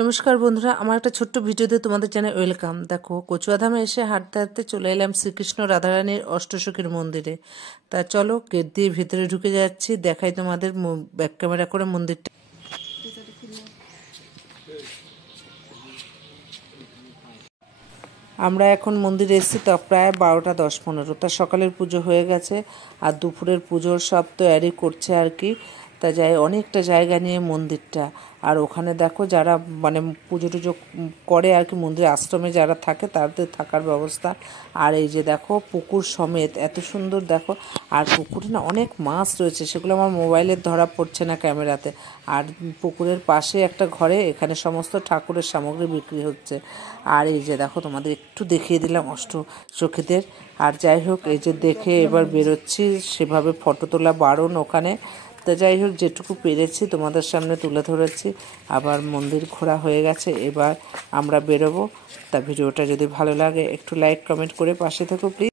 নমস্কার বন্ধুরা, আমার একটা ছোট্ট ভিডিওতে তোমাদের জানাই ওয়েলকাম। দেখো, কচুয়াধামে এসে হাঁটতে হাঁটতে চলে এলাম শ্রীকৃষ্ণ রাধারানীর অষ্টসখীর মন্দিরে। তা চলো, গেট দিয়ে ভিতরে ঢুকে যাচ্ছি, দেখাই তোমাদের ব্যাক ক্যামেরা করে মন্দিরটা। আমরা এখন মন্দিরে এসেছি তো প্রায় 12টা 10-15। তা সকালের পুজো হয়ে গেছে আর দুপুরের পুজোর সব তৈরি করছে আর কি। তা যাই, অনেকটা জায়গা নিয়ে মন্দিরটা। আর ওখানে দেখো যারা মানে পুজো টুজো করে আর কি, মন্দির আশ্রমে যারা থাকে তাদের থাকার ব্যবস্থা। আর এই যে দেখো পুকুর সমেত, এত সুন্দর দেখো। আর পুকুরে না অনেক মাছ রয়েছে, সেগুলো আমার মোবাইলে ধরা পড়ছে না ক্যামেরাতে। আর পুকুরের পাশে একটা ঘরে এখানে সমস্ত ঠাকুরের সামগ্রী বিক্রি হচ্ছে। আর এই যে দেখো, তোমাদের একটু দেখিয়ে দিলাম অষ্টসখীদের। আর যাই হোক, এই যে দেখে এবার বেরোচ্ছি, সেভাবে ফটো তোলা বারণ ওখানে। তো যাই হোক, যেটুকু পেরেছি তোমাদের সামনে তুলে ধরেছি। আবার মন্দির ঘোরা হয়ে গেছে, এবার আমরা বেরোবো। তা ভিডিওটা যদি ভালো লাগে একটু লাইক কমেন্ট করে পাশে থেকো প্লিজ।